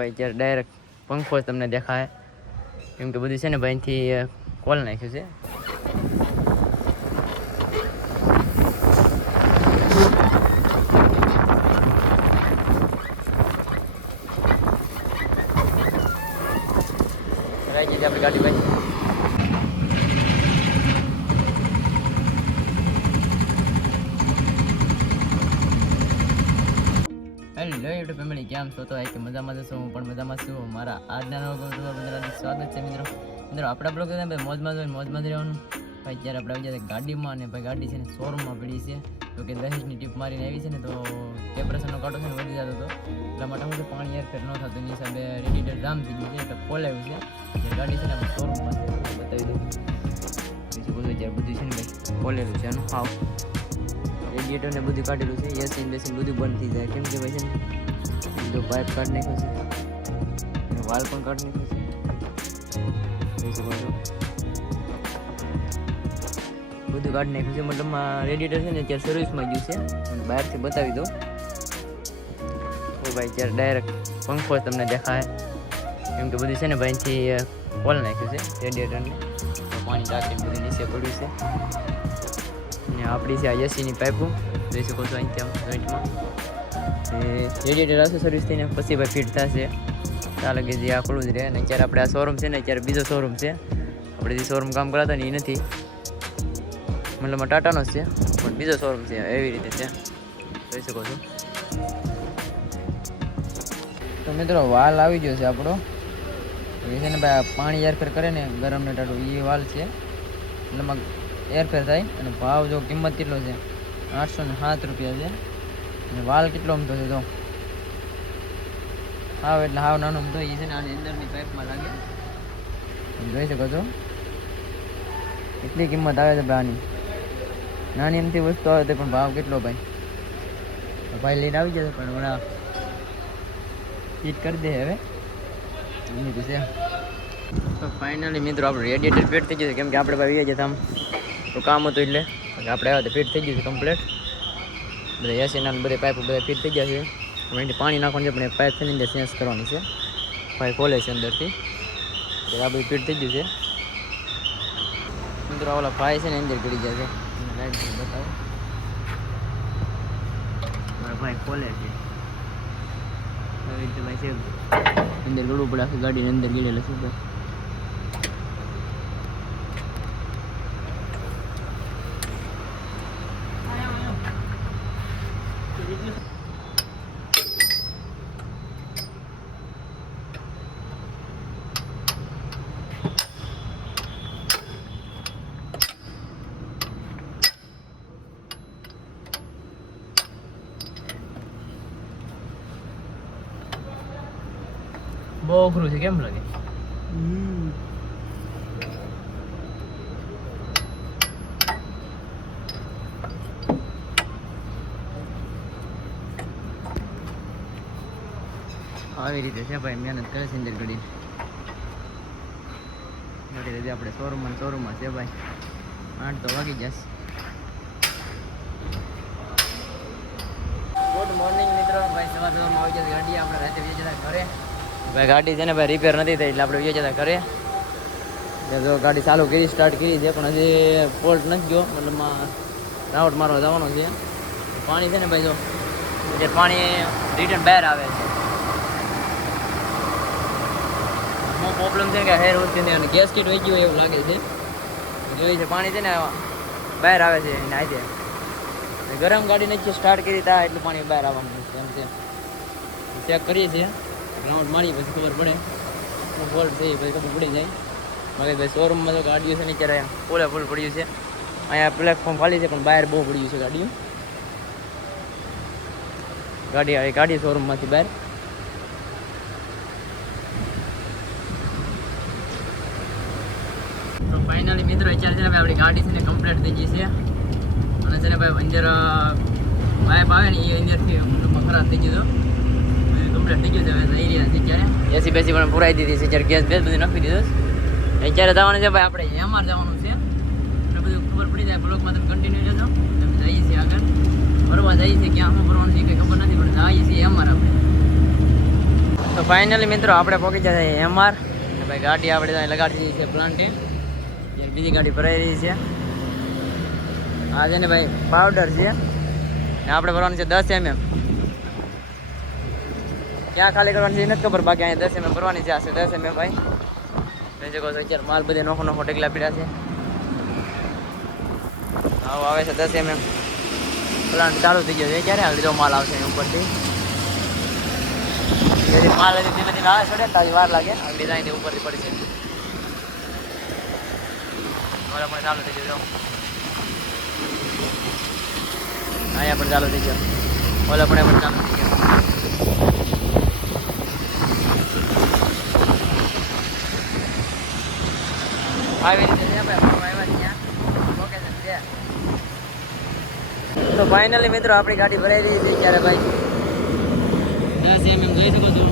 ભાઈ અત્યારે ડાયરેક્ટ પંખો જ તમને દેખાય, કેમ કે બધું છે ને ભાઈ અહીંથી કોલ નાખ્યું છે. આપણી ગાડી ભાઈ હેલો યુટ્યુબ ફેમિલી, કેમ છો? તો કે મજામાં જશો, હું પણ મજામાં છું. મારા આજના નવા સ્વાગત છે મિત્રો. આપણા બ્લોગ મોજમાં રહેવાનું. ભાઈ જ્યારે આપણે આવી જાય ગાડીમાં, અને ભાઈ ગાડી છે ને શોરૂમમાં પડી છે. તો કે દહેજની ટીપ મારીને આવી છે ને, તો ટેમ્પરેચરનો કાંટો છે ને વધી જતો હતો. એટલા માટે હું પાણી એરફેર ન થતું, એની હિસાબે રેડિએટર જામ થઈ ગયું છે, એટલે ખોલાવ્યું છે. જે ગાડી છે ને આપણે શોરૂમમાં છે, બતાવી દઉં. બીજું બધું જ્યારે બધું છે ને ભાઈ ખોલેલું છે એનું હાવ રેડિએટર ને બધું કાઢેલું છે. એસી બેસીન બધું બંધ થઈ જાય, કેમ કે ભાઈ છે ને બીજો પાઇપ કાઢી નાખ્યો છે, વાલ પણ કાઢી નાખ્યો છે. જોઈ શકો છો બધું કાઢી નાખ્યું છે. મતલબમાં રેડિએટર છે ને અત્યારે સર્વિસમાં ગયું છે. અને બહારથી બતાવી દઉં. ઓ ભાઈ અત્યારે ડાયરેક્ટ પંખો જ તમને દેખાય, કેમ કે બધું છે ને ભાઈ અહીંથી ખોલ નાખ્યું છે રેડિએટરને. પાણી ટાંકી બધું નીચે પડ્યું છે. અને આપણી છે આ એસીની પાઇપો જોઈ શકો છો અહીંથી આમ જોઈન્ટમાં. રેડિએટર આવશે સર્વિસ થઈને પછી ભાઈ ફિટ થશે. ત્યાં લગે જે આ ખુલ્લું જ રહે. અને અત્યારે આપણે આ શોરૂમ છે ને, અત્યારે બીજો શોરૂમ છે. આપણે જે શોરૂમ કામ કરાતા ને એ નથી, મતલબ ટાટાનો જ છે, પણ બીજો શોરૂમ છે એવી રીતે છે. જોઈ શકો છો. તો મિત્રો વાલ આવી ગયો છે આપણો. એ છે ને ભાઈ પાણી એરફેર કરે ને ગરમ ને ટાટું, એ વાલ છે. એટલે એરફેર થાય. અને ભાવ જો કિંમત કેટલો છે, 807 રૂપિયા છે. અને વાલ કેટલો અમથો છે તો હાવ, એટલે હાવ નાનો અમથો. એ છે ને આની અંદરની પાઇપમાં લાગે, જોઈ શકો છો. એટલી કિંમત આવે છે ભાઈ આની. નાની એમથી વસ્તુ આવે તો પણ ભાવ કેટલો ભાઈ લઈને આવી જશે. પણ હમણાં ફિટ કરી દે હવે એની છે. તો ફાઇનલી મિત્રો આપણું રેડિએટર ફિટ થઈ ગયું છે, કેમ કે આપણે ભાઈ ગયા આમ તો કામ હતું, એટલે આપણે આવ્યા તો ફિટ થઈ ગયું છે કમ્પ્લીટ. બધા એસીના બધા પાઇપો બધા ફિટ થઈ ગયા છે. અહીંથી પાણી નાખવાનું છે, પણ એ પાઇપ થઈને અંદર ચેન્જ કરવાની છે. ભાઈ ખોલે છે અંદરથી. આ બધું ફિટ થઈ ગયું છે મિત્રો. ઓલા ભાઈ છે ને અંદર ગળી ગયા છે, લાઈટ બતાવો. મારા ભાઈ ખોલે છે ભાઈ છે અંદર ગળવું પડે, આખી ગાડીની અંદર ગળેલા છે ભાઈ. બહુ અઘરું છે, કેમ લાગે? આવી રીતે છે ભાઈ, મહેનત કરે છે અંદર ઘડી. બધી રીતે આપણે શોરૂમમાં છે ભાઈ. 8 તો વાગી જશે. ગુડ મોર્નિંગ મિત્રો. ભાઈ સવારમાં આવી જશે ગાડી. આપણે રાતે વીજ જતા ઘરે. ભાઈ ગાડી છે ને ભાઈ રિપેર નથી થઈ, એટલે આપણે વીજ જતા ઘરે. જો ગાડી ચાલુ કરી, સ્ટાર્ટ કરી છે, પણ હજી ફોલ્ટ નથી ગયો. મતલબમાં રાઉટ મારવા જવાનો છે. પાણી છે ને ભાઈ, જો જે પાણી રિટર્ન બહાર આવે છે. શું પ્રોબ્લેમ છે કે હેર ઉઠતી નહીં, અને ગેસ કીટ વહી ગયું એવું લાગે છે. જોઈએ છે પાણી છે ને બહાર આવે છે એના આજે. ગરમ ગાડી નથી સ્ટાર્ટ કરી તા એટલું પાણી બહાર આવવાનું એમ છે. ચેક કરીએ છીએ, રાઉન્ડ મારી પછી ખબર પડે શું ફોલ્ટ છે, પછી ખબર પડી જાય. બાકી ભાઈ શોરૂમમાં તો ગાડીઓ છે ને અત્યારે ફૂલે ફૂલ પડ્યું છે. અહીંયા પ્લેટફોર્મ ખાલી છે, પણ બહાર બહુ પડ્યું છે ગાડીઓ. ગાડી શોરૂમમાંથી બહાર. તો ફાઇનલી મિત્રો અત્યારે છે ને ભાઈ આપણી ગાડી છે ને કમ્પ્લીટ થઈ ગઈ છે. અને છે ને ભાઈ અંદર પાઇપ આવે ને એ અંદરથી ખરાબ થઈ ગયું હતું. કમ્પ્લીટ થઈ ગયું છે. હવે થઈ રહ્યા છે અત્યારે. એસી બેસી પણ પુરાઈ દીધી છે. અત્યારે ગેસ બેસ બધું નાખી દીધું. અત્યારે જવાનું છે ભાઈ આપણે એમઆર જવાનું છે. એટલે બધું ખબર પડી જાય. બ્લોગમાં તમે કન્ટિન્યુ રહેજો. તમે જઈએ છીએ આગળ ફરવા, જઈએ છીએ ક્યાં શું ફરવાનું છે કંઈ ખબર નથી, પણ જઈએ છીએ એમઆર આપણે. તો ફાઇનલી મિત્રો આપણે પહોંચી જાય એમઆર. ભાઈ ગાડી આપણે ત્યાં લગાડી દીધી છે પ્લાન્ટે. બીજી ગાડી ભરાઈ રહી છે. આ છે ને ભાઈ પાવડર છે ને આપણે ભરવાનું છે 10 mm. ક્યાં ખાલી કરવાની છે એ નથી ખબર, બાકી અહીંયા 10 mm ભરવાની છે. આ છે 10 mm ભાઈ. જોઈ શકો છો અત્યારે માલ બધે નોખો નોખો ટેકલા પીડા છે. આવો આવે છે 10 mm. પ્લાન્ટ ચાલુ થઈ ગયો છે. ક્યારે આગળ જો માલ આવશે ઉપરથી. માલ હજી ધીમે ધીમે આવે છોડે તાજી વાર લાગે. આગળ ડિઝાઇન ઉપરથી પડી છે. ઓલા પણ ચાલુ થઈ ગયો. અહીંયા પણ ચાલુ થઈ ગયો. ઓલા પણ ચાલુ થઈ ગયો. આવી રીતે છે ભાઈ આવ્યા ત્યાં લોકેશન છે. તો ફાઇનલી મિત્રો આપણી ગાડી ભરાઈ રહી છે ત્યારે ભાઈ 10 mm જોઈ શકો છો.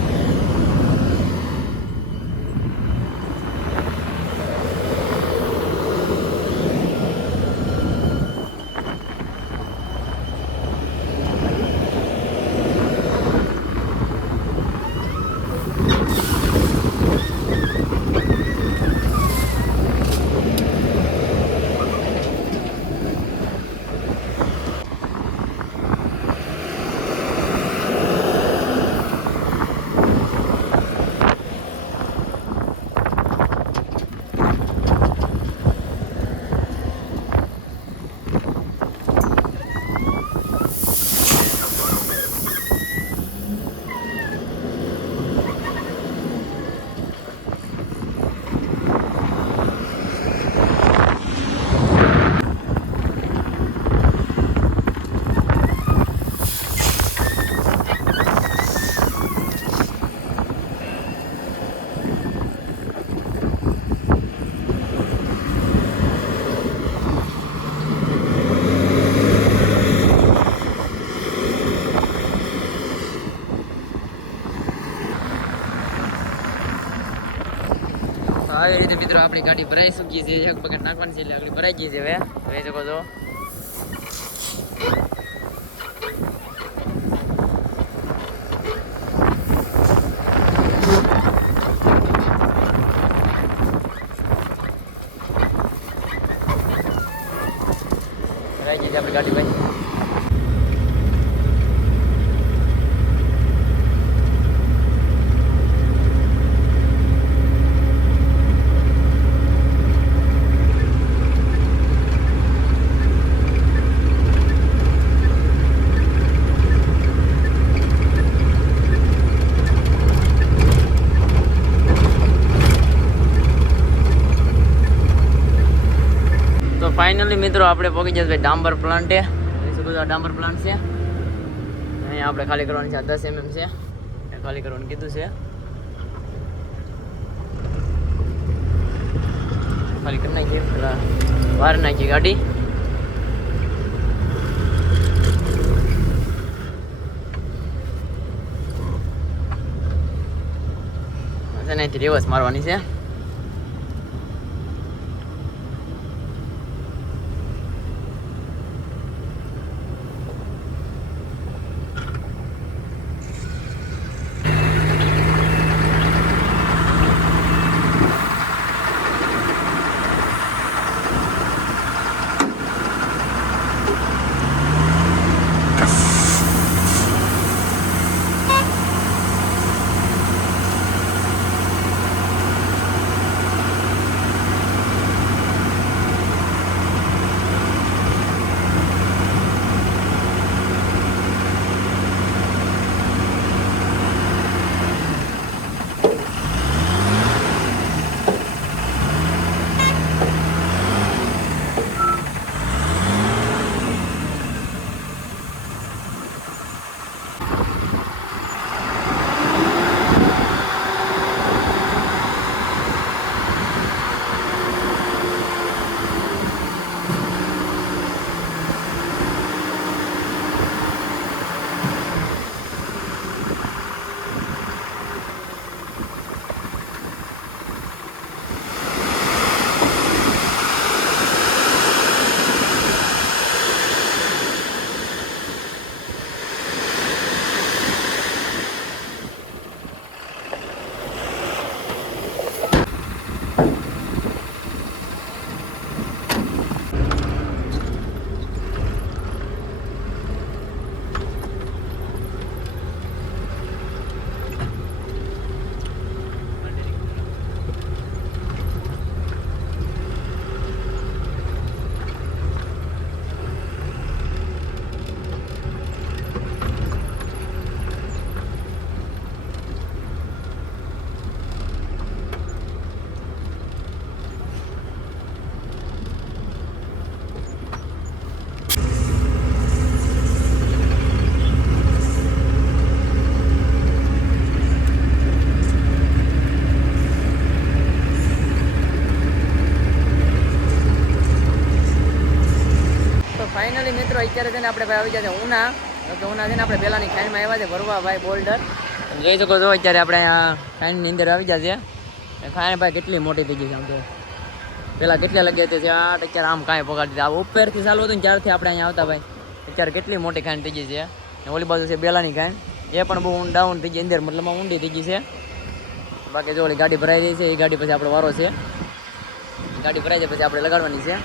આવી રીતે મિત્રો આપણી ગાડી ભરાઈ ચૂકી છે. એક બકેટ નાખવાની છે એટલે આગળ ભરાઈ ગઈ છે. હવે જોઈ શકો છો. ભરાઈ ગઈ છે આપણી ગાડી ભાઈ. ફાઇનલી મિત્રો આપણે પહોંચી જશે ભાઈ ડાંબર પ્લાન્ટે. જોઈ શકો છો આ ડાંબર પ્લાન્ટ છે. અહીંયા આપણે ખાલી કરવાની છે 10 mm છે. ખાલી કરવાનું કીધું છે. ખાલી કરી નાખીએ પેલા બહાર નાખીએ ગાડી. અહીંથી રિવર્સ મારવાની છે. ફાઇનલી મિત્રો અત્યારે છે ને આપણે ભાઈ આવી ગયા છે ઉના. તો ઉના છે ને આપણે પહેલાંની ખાઈનમાં આવ્યા છે ભરવા ભાઈ બોલ્ડર. તમે જોઈ શકો છો અત્યારે આપણે આ ખાઈની અંદર આવી ગયા છે. ખાઈને ભાઈ કેટલી મોટી થઈ ગઈ છે આમ તો. પહેલાં કેટલા લગે છે અત્યારે આમ કાંઈ પગાડી દીધા. ઉપરથી ચાલુ હતું ને ત્યારથી આપણે અહીંયા આવતા ભાઈ. અત્યારે કેટલી મોટી ખાઈન થઈ ગઈ છે. ઓલી બાજુ છે બેલાની ખાઈન, એ પણ બહુ ડાઉન થઈ ગઈ અંદર, મતલબ ઊંડી થઈ ગઈ છે. બાકી જો ઓલી ગાડી ભરાઈ રહી છે, એ ગાડી પછી આપણો વારો છે. ગાડી ભરાઈ જાય પછી આપણે લગાડવાની છે.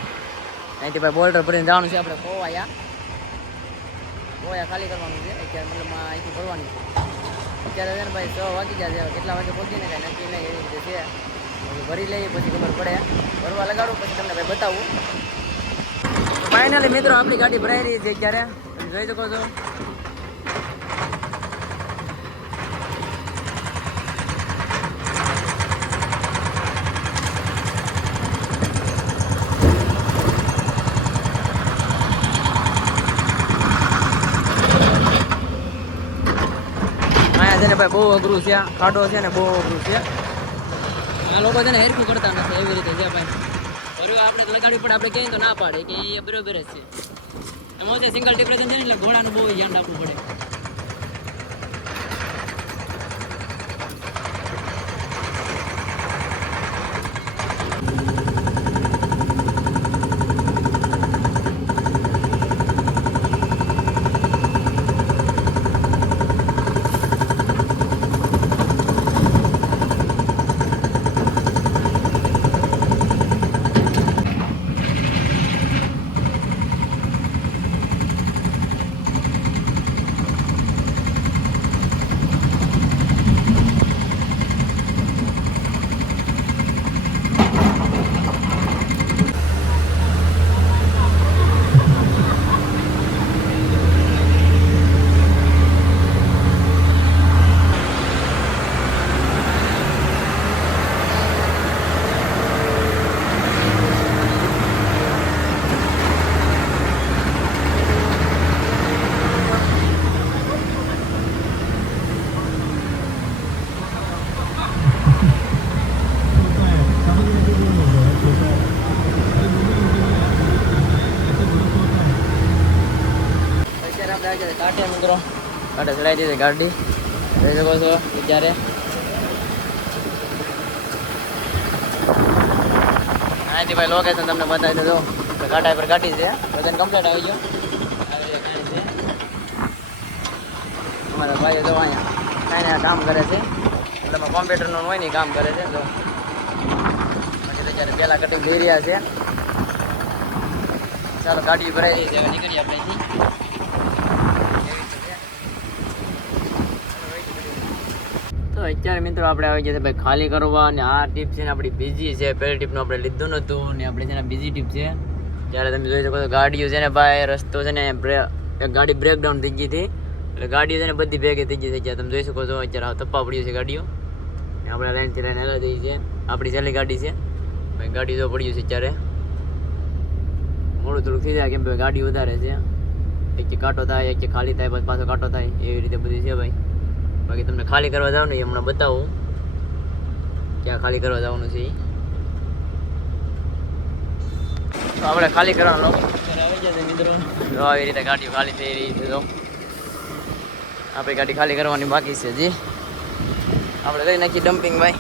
અહીંથી ભાઈ બોલ્ડર ભરીને જવાનું છે આપણે કોવાયા ખાલી કરવાનું છે અત્યારે, મતલબ અહીંથી ભરવાની છે. અત્યારે છે ને ભાઈ 6 વાગી ગયા છે, કેટલા વાગે પહોંચીને કાંઈ નક્કી નહીં, એવી રીતે છે. ભરી લઈએ પછી ખબર પડે. ભરવા લગાડું પછી તમને ભાઈ બતાવું. ફાઇનલી મિત્રો આપણી ગાડી ભરાઈ રહી છે અત્યારે, તમે જોઈ શકો છો. ભાઈ બહુ અઘરું છે, ખાડો છે ને બહુ અઘરું છે. આ લોકો છે ને હેરખું કરતા નથી, એવી રીતે છે ભાઈ. બરોબર આપણે લગાડવી પડે, આપણે કહીએ તો ના પાડે કે એ બરોબર જ છે. એમાં છે સિંગલ ડિપ્રેશન છે ને એટલે ઘોડાનું બહુ ધ્યાન રાખવું પડે. કાંઠે મિત્રો કાંઠે ચડાવી દીધી ગાડી, જોઈ શકો છો. અત્યારે અહીંથી ભાઈ લોકેશન તમને બતાવી દેજો. કાંઠા પર ગાડી છે, વજન કમ્પ્લીટ આવી ગયો. અમારા ભાઈઓ તો અહીંયા કાંઈ કામ કરે છે, એટલે કોમ્પ્યુટરનું હોય ને કામ કરે છે. તો પછી અત્યારે પહેલાં કટિંગ લઈ રહ્યા છે. ચાલો ગાડી ભરાઈ રહી છે, હવે નીકળીએ આપણે અહીંથી. અત્યારે મિત્રો આપણે આવી ગયા છે ભાઈ ખાલી કરવા, અને આ ટીપ છે ને આપણી બીજી છે. પહેલી ટીપનું આપણે લીધું નહોતું ને આપણે છે ને બીજી ટીપ છે. ત્યારે તમે જોઈ શકો છો ગાડીઓ છે ને ભાઈ, રસ્તો છે ને એક ગાડી બ્રેકડાઉન થઈ ગઈ હતી, એટલે ગાડીઓ છે ને બધી ભેગી થઈ ગઈ છે. અત્યારે તમે જોઈ શકો છો અત્યારે તપ્પા પડ્યું છે ગાડીઓ. આપણે લાઈનથી લાઈન હેલા થઈ છે, આપણી છેલ્લી ગાડી છે ભાઈ. ગાડી તો પડ્યું છે અત્યારે, મોડું થોડુંક થઈ જાય કેમ ભાઈ ગાડી વધારે છે. એક કાંટો થાય, એક ખાલી થાય, પછી પાછો કાંટો થાય, એવી રીતે બધી છે ભાઈ. બાકી તમને ખાલી કરવા જાવ ને એ હમણાં બતાવું ક્યાં ખાલી કરવા જવાનું છે. તો આપણે ખાલી કરવાનો આવી જશે મિત્રો. તો આવી રીતે ગાડીઓ ખાલી થઈ રહી છે. તો આપણી ગાડી ખાલી કરવાની બાકી છે જી. આપણે લઈ નાખીએ ડમ્પિંગ ભાઈ.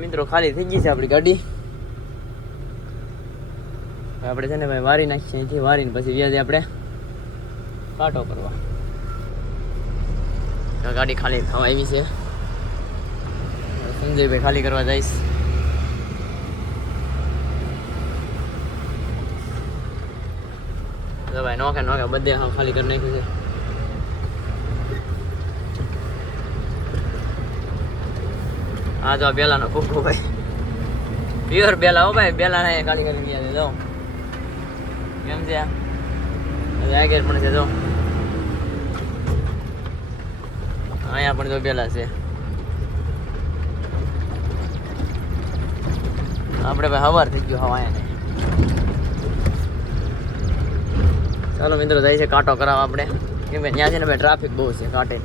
મિત્રો ખાલી થઈ ગઈ છે આપણી ગાડી. આપણે છે ને ભાઈ વારી નાખીએ, અહીંથી વારીને પછી વ્યાજે આપણે કાંટો કરવા. ગાડી ખાલી થવા આવી છે. સંજયભાઈ ખાલી કરવા જઈશ. તો ભાઈ નોખે બધે ખાલી કરી નાખ્યું છે. હા તો બેલાનો કુકુ ભાઈ પ્યોર બેલા હો ભાઈ. બેલા ને ખાલી કરી ગયા છે. જો કેમ છે આગળ પણ છે. જો અહીંયા પણ જો બેલા છે. આપણે ભાઈ હવાર થઈ ગયું હવા અહીંયા. ચાલો મિત્રો જાય છે કાંટો કરાવવા આપણે. કેમ કે ત્યાં છે ને ભાઈ ટ્રાફિક બહુ છે કાંટે.